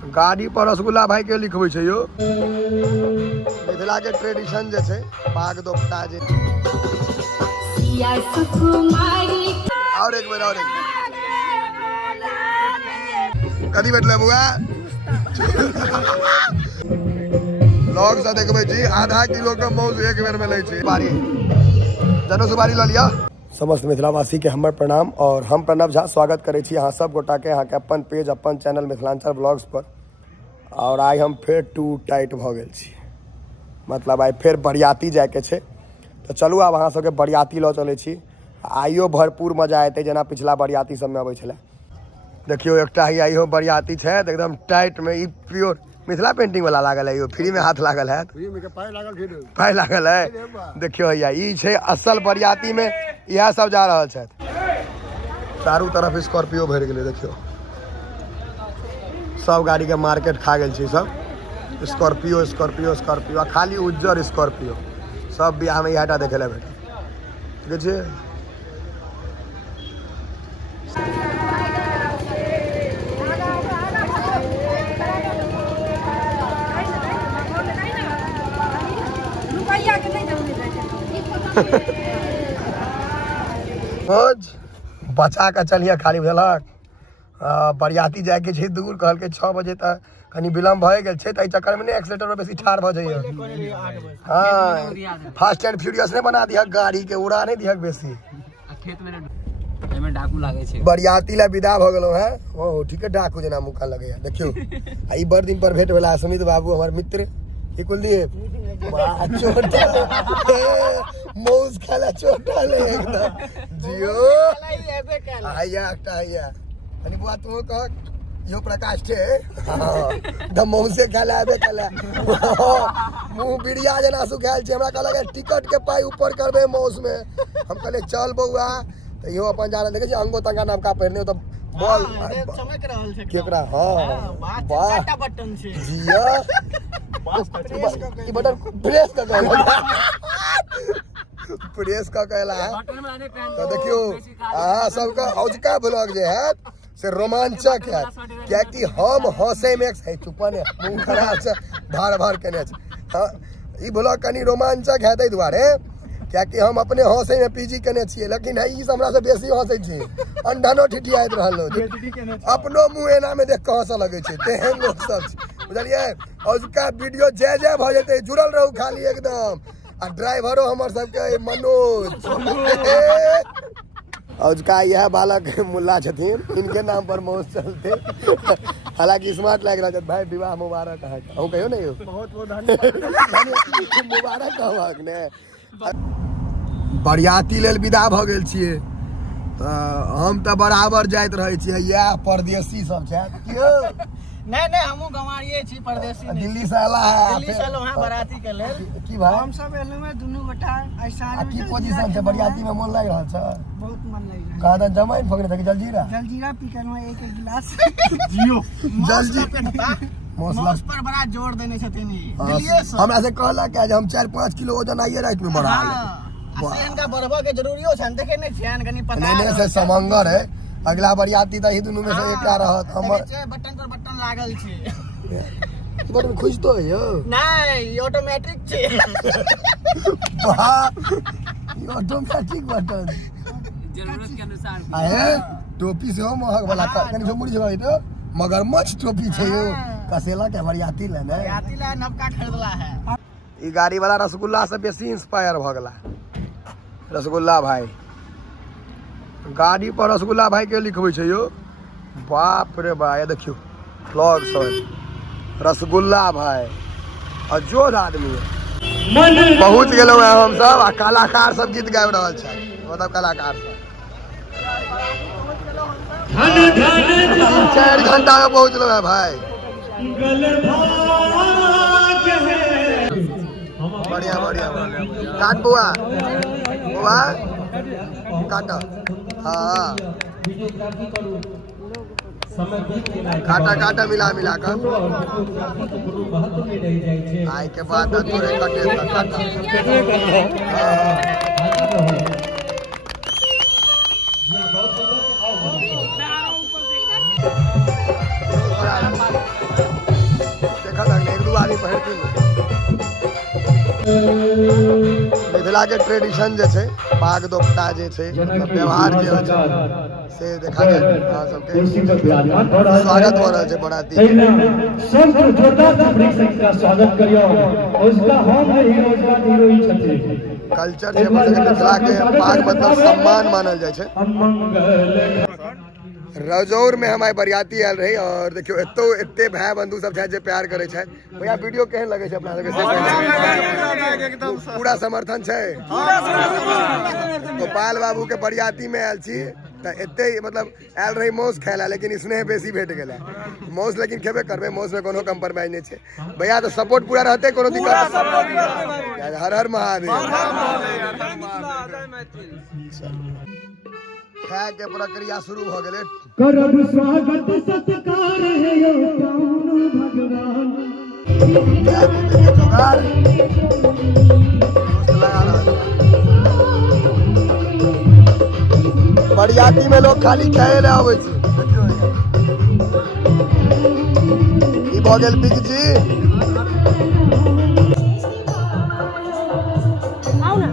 गाड़ी पर रसगुल्ला भाई के लिखबै छै यो। मिथिला के ट्रेडिशन जे छै पाग दोपटा जे। और एक बेर कथी बैठले बुआ लॉग से देखबै छी आधा किलो के मौज एक बेर में लै छै। बारी जनो सुपारी ल लिया। समस्त मिथिलावासी के हमर प्रणाम और हम प्रणव झा स्वागत करै छी अहाँ सब गोटा के अहाँ के अपन पेज अपन चैनल मिथिलांचल ब्लॉग्स पर। और आई हम फिर टू टाइट भ गेल छी, मतलब आई फिर बरियाती जाए के छै। तो चलू आब अहाँ सबके बरियाती ल चलै छी। आइयो भरपूर मजा एतै जेना पिछला बरियाती सब में अबै छलै। देखियो एकटा ही आइयो बरियाती छै एकदम टाइट में, ई प्योर मिथिला पेंटिंग वाला लागल है। यो फ्री में हाथ लागल है, पाई लागल है। देखियो भैया ई छै असल बरियाती में यह सब जा रहल छै। चारू तरफ स्कॉर्पियो भर गेलै। देखियो सब गाड़ी के मार्केट खा गेल छै सब। स्कॉर्पियो स्कॉर्पियो स्कॉर्पियो खाली उज्जर स्कॉर्पियो सब बियाह में इहटा देखे ला भेटत। ठीक छै। बचा के चलिए खाली भेलक। बरियाती जाए के छै दूर, कहल के 6 बजे तक कनी विलम्ब भए गेल छै, त चक्कर में एक्सीलेटर पर बेसी ठाड़ भ जाइए। हाँ फास्ट एंड फ्यूरियस ने बना दिया गाड़ी के, उड़ा नहीं दिया बेसी। खेत में डाकू लागे छै। बरियाती ला विदा भ गेलो है। ओ ठीक है, डाकू जना मुका लगे। देखियो आई बड़ दिन पर भेंट भेला सुमित बाबू हमर मित्र की कुलदीप चोटा मौज खाला चोटा ले एकदम जियो आया एकटा आया अनि बुआ तू कह यो प्रकाश छे द मौज से खाला आबे खाला मुंह बिड़िया जना सुखाल छे। हमरा कहलक टिकट के पाई ऊपर करबे मौज में। हम कहले चल बउआ त यो अपन जाला देखे छी अंगो तंगा नवका पहिरने त बॉल चमक रहल छै केकरा। हां वाह चारटा बटन छै जिया ई बटन प्रेस कर दो प्रेस का कहला है। तो देखियो अहाँ सबका औजका ब्लॉग जे है से रोमांचक है, क्या कि हम हंसे में है चुपने मुंह खराब से भार भार केने छै। हां ई ब्लॉग कनी रोमांचक है तै दुआरे क्या कि हम अपने हंसे में पीजी केने छियै, लेकिन है ई हमरा से बेसी हंसे छी। अंधनो ठिठियाइत रहलो अपनो मुंह एना में देख के हंस लगे छै। तेहन लोग सब छै बुझलिए। औजका वीडियो जय जय भ जेते, जुड़ल रहू खाली एकदम। आ ड्राइवरो हमर सबके मनोज औजका यह बालक मुल्ला छथिन, इनके नाम पर मौज चलते। हालांकि स्मार्ट लग रहा है भाई। विवाह मुबारक है कहू कहियो नहीं हो बहुत बहुत धन्यवाद मुबारक कहक ने। बरियाती लेल विदा भ गेल छियै। हम त बराबर जाइत रहै छियै, या परदेसी सब छै कियो नहीं हमहु गवारिये छी, परदेसी नहीं। दिल्ली से आला है, दिल्ली से आलो है बराती के लेल की भाई हम सब एलु में दुनु गोटा ऐसा की पोजीशन छै बरियाती में। मन लाग रहल छ बहुत मन लाग रहल। कहा त जमाइन फकरे त जलजीरा पी के में एक गिलास जियो जलजीरा मौस पर बड़ा जोर देने छथिन ई दिल्ली से। हमरा से कहला कि हम 4-5 किलो वजन आइए रात में बढ़ा ले सेन का बढ़वा के जरूरियो छन। देखे नहीं फैन कनी पता नहीं से समंगर है। अगला बरियाती त ही दुनु में से एकटा रहत। हमर बटन पर बटन लागल छै। बटन खुजतो है यो नहीं ऑटोमेटिक छै। वाह ये ऑटोमेटिक बटन जरूरत के अनुसार है। टोपी से हो महक वाला कनी से मुड़ी छै तो मगरमच्छ टोपी छै यो। कसेला के बरियाती ले ने बरियाती ले नवका खरीदला है। ई गाड़ी वाला रसगुल्ला से बेसी इंस्पायर भ गेला। रसगुल्ला भाई गाड़ी पर रसगुल्ला भाई के लिखबै छै यो। बाप रे बा ये देखियो ब्लॉग सब रसगुल्ला भाई अजोर आदमी है। पहुंच गेलो है हम सब आ कलाकार सब गीत गाबि रहल छै। मतलब कलाकार सब 4 घंटा में पहुंचलो है भाई। बढ़िया बढ़िया काट बुआ बुआ काट। हाँ काटा काटा मिला मिला कर आय के बाद तोरे कटे काटा। मिथिला के ट्रेडिशन जे छै पाग दोपटा जे छै व्यवहार जे होइ छै से देखा जाए अहाँ सबके स्वागत हो रहल छै बराती सब जोरदार का स्वागत करियो उसका हम हीरो छथिन कल्चर छै मिथिला के पाग मतलब सम्मान मानल जाए छै। रजौर में हमारे बरियाती आयल रही और देखियो एते भाई बंधु सब छै जे प्यार करे छै। भैया वीडियो केहन लगे छै अपना सबके एकदम पूरा समर्थन छै। गोपाल बाबू के बरियाती में आयल छी त एते मतलब आयल रही मौस खायला लेकिन स्नेह बेसी भेट गेला मौस लेकिन खेबे करबे मौस में कोनो कंप्रोमाइज नहीं छै। भैया तो सपोर्ट पूरा रहते कोनो दिक्कत हर हर महादेव। खाए के प्रक्रिया शुरू हो गए करब स्वागत सत्कार है यो भगवान बरियाती में लोग खाली खाए ले आवे छै। ई भ गेल बिग जी आओ ना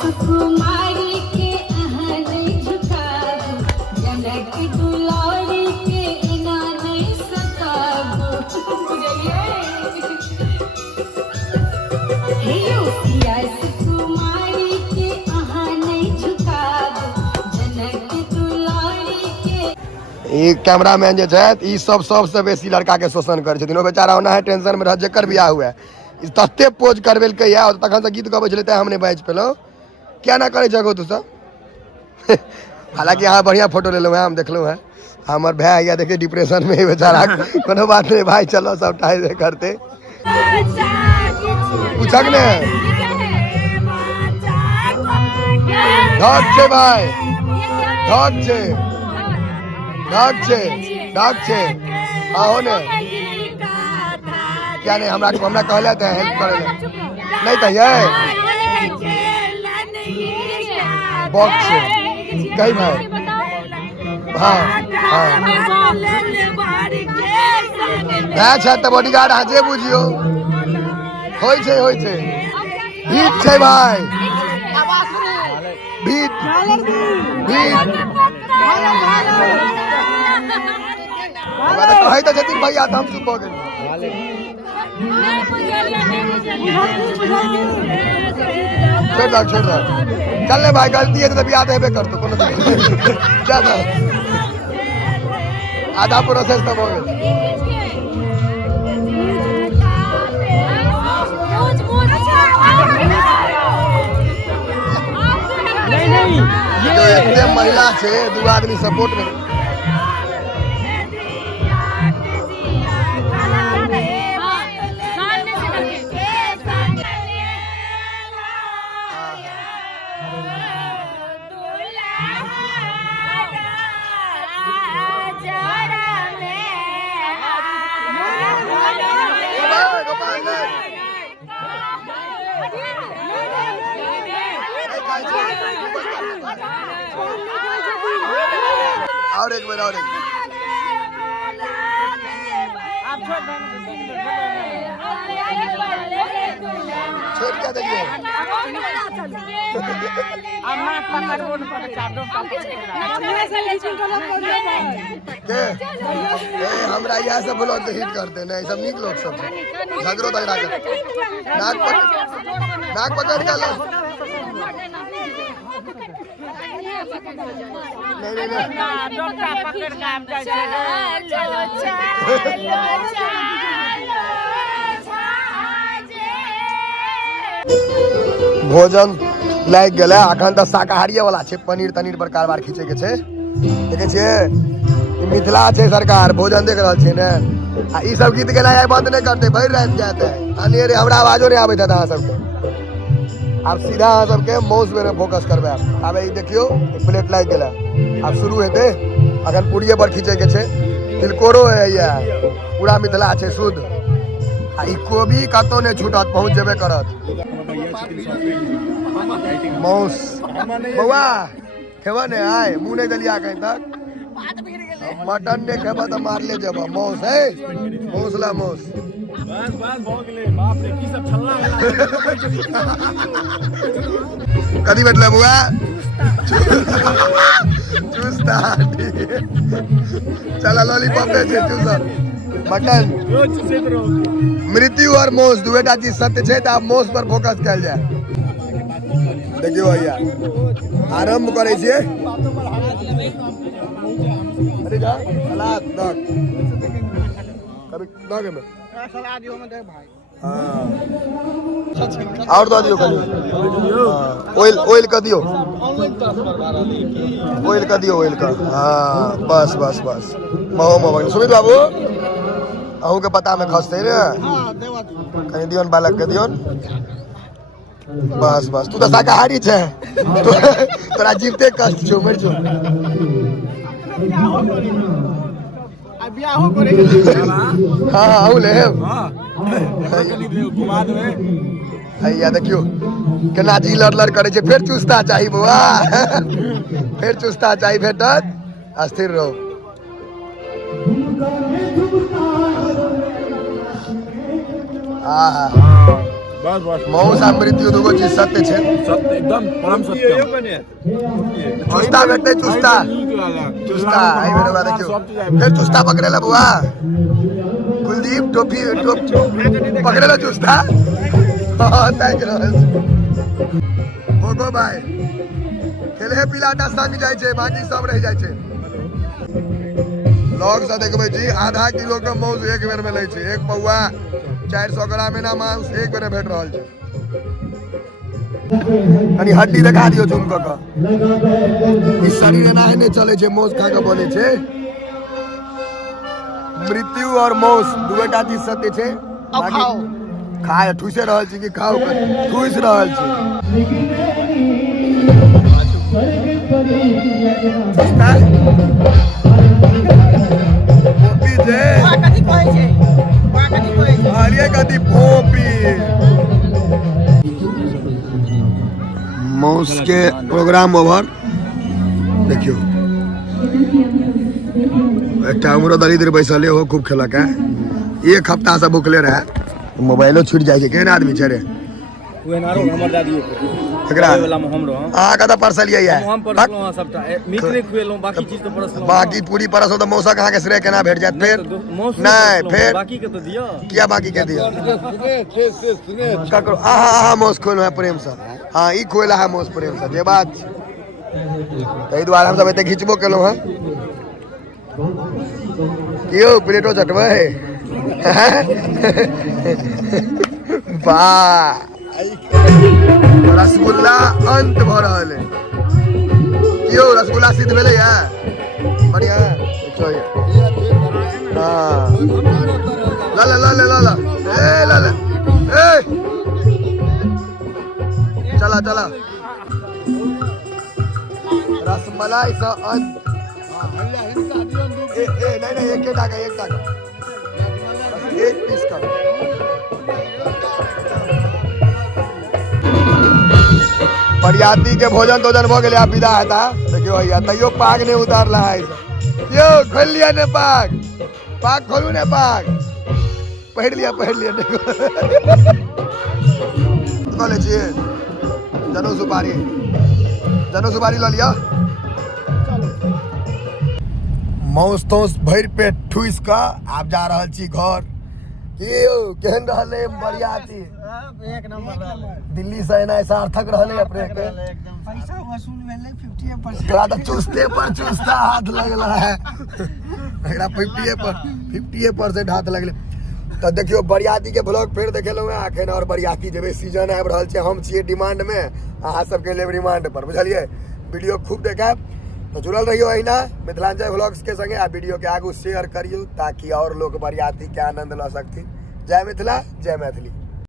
सुकुमारी के अहाँ नहीं झुकाबू जनक दुलारी के एना नहीं सताबू सुकुमारी के अहाँ नहीं झुकाबू जनक दुलारी के। ई कैमरामैन जे छथि ई सबसे बेसी लड़का के शोषण करे छथिन। ओ बेचारा ओना है टेंशन में रह जेकर बियाह हुआ तत्ते पोज करवेलकै या तखन से गीत गबै छलै त हम नहीं बाजि पेलहुँ। क्या ना करे जगो तू सब हालांकि यहाँ बढ़िया फोटो ले लो है हम देख लो है हमार भाई या देखे डिप्रेशन में बेचारा कोनो बात नहीं भाई चलो सब टाइम करते पूछक ने धक छे भाई धक छे आओ ने क्या नहीं हमरा कहले थे हेल्प करे नहीं कहिए बॉक्स कई भाई हाँ हाँ मैच है तो बॉडीगार्ड हाजे बुझियो होई छे भीट छे भाई भीट कहे तो जतिन भैया हम चुप हो गए छोड़ दो चल ले भाई गलती है तो तभी याद है कर तो कोनो क्या था आधा प्रोसेस तब हो गया नहीं जो इतने महिला छे दो आदमी सपोर्ट में और एक बार छोड़ क्या देंगे हमरा यहाँ से बोलो तो हिट करते नहीं सब नीक लोग सब झगड़ो तगड़ा कर नाक पकड़ के लो भोजन लाग गेलै अखन तऽ शाकाहारी वाला छै पनीर तनीर पर कारबार खींचे के छै देखे छियै मिथिला छै सरकार भोजन देख रहल छै ने आ ई सब गीत गेनाइ बंद नहीं करते भरि रात जाते अनेरे हमरा आवाजो नहीं आबैत अहाँ सबके आब सीधा अहाँ सबके माउस पे फोकस करबै आब ई देखियो प्लेट लाग गेलै आब शुरू हेतै अखन पूड़िये पर खींचे के छै तिलकोरो है या पूरा मिथिला छै शुद्ध आ ई कोबी कतौ नहीं छूटत पहुंच जेबे करत माउस बउआ खेबा ने आय मुंह नहीं दलिया कहीं तक मटन ने खेबा तो मार ले जब माउस है माउस ला माउस बस भ गेलै बाप रे की सब छल्ला वाला कदी बैठला बुआ चुस्ता चला लॉलीपॉप दे छे चुस्ता मटन रोज चुसैत रहो मृत्यु और मौस दुएटा चीज सत्य छै त आब मौस पर फोकस कैल जाय देखियो भैया आरंभ करे छियै अरे जा सलाद दक कभी दगे में सलादियो में दे भाई हां और दो दियो कनी ऑयल का दियो ऑयल का दियो ऑयल का हां बस बस बस महो सुमित बाबू अहू के पता में खसते रे हां देवा कनी दियोन बालक के दियोन बस बस तू तो शाकाहारी छे तोरा जीवते कष्ट छो मर छो आ बियाहो करे हां आउ ले हां कनी घुमा देबे हैया देखियो केना जी लड़ करे छे फेर चुस्ता चाही बुआ फेर चुस्ता चाही भेटत अस्थिर रहो आहा बस बस मौसा मृत्यु दुगो चीज सत्य छे सत्य एकदम परम सत्य चुस्ता बैठते चुस्ता चुस्ता आई मेरे बात देखियो फिर चुस्ता पकड़ेला बुआ कुलदीप टोपी पकड़ेला चुस्ता हां थैंक यू भोगो भाई खेले पिलाटा संग जाय छे बाकी सब रह जाय छे लोग से देखबे जी आधा किलो के मौस एक बेर में लै छे एक पौआ 400 ग्राम ना मांस एक बेर भेट रहल छे अनि हड्डी लगा दियो चुन क ई शरीर एना ने चले छे मौस खा के बोले छे मृत्यु और मौस दुएटा चीज सत्य छे खाओ खाए ठुसे रहल छी कि खाओ ठुस रहल छी पोपी जे कथि कहै छै आलिया कथि पोपी मौस के प्रोग्राम ओवर देखियो एकटा उम्र दलिद्र बैसले हो खूब खेलक है एक हफ्ता से भूखले रहे मोबाइलो छूट जाय छै केहन आदमी छै रे ओहनारो हमर दादियो एकरा वाला में हम रहो आ कदा परसल ये हम परसलो हां सबटा मीट नहीं खुएलो बाकी चीज तो परसलो बाकी पूरी परसो तो मौसा कहां के श्रेय केना भेट जात फिर नहीं फिर बाकी के तो दियो किया बाकी के दियो ककरो आहा मौस खोलो है प्रेम से हां ई खोला है मौस प्रेम से जे बात तै द्वारा हम सब एते खिचबो केलो है कियो प्लेटो चटबै वाह रसगुल्ला अंत भ रहल है कियो रसगुल्ला सिद्ध भेलै है बढ़िया अच्छा हां ला ला ला ला ला ए ला ला ए चला चला रसमलाई सा अंत ए नहीं एक टाका एक पीस का बरियाती के भोजन भ गेले आप विदा हेता देखियो भैया तैयो पाग नहीं उतार रहा है यो खोल लिया ने पाग खोलू ने पाग पहड़ लिया देखो कऽ लै छियै जनो सुपारी लऽ लिअ मौस तौस भरि पेट ठुसि कऽ आब जा रहल छी घर की यौ केहन रहलै बरियाती एक नंबर रहलै दिल्ली से एनाइ सार्थक रहलै अपने के एकदम पैसा वसूल भेलै 50% एकरा तऽ चुस्ते पर चुस्ता हाथ लगला है एकरा 50% हाथ लगले तऽ देखियो बरियाती के ब्लॉग फेर देखेलहुँ हैं अखन और बरियाती जेबै सीजन आबि रहल छै हम छियै डिमांड में अहाँ सबके लेब रिमांड पर बुझलियै वीडियो खूब देखाब तो जुड़ल रहियो अहिना मिथिलांचल व्लॉग्स के संगे आ वीडियो के आगू शेयर करियो ताकि और लोग बरियाती के आनंद ल सकथिन जय मिथिला जय मैथिली।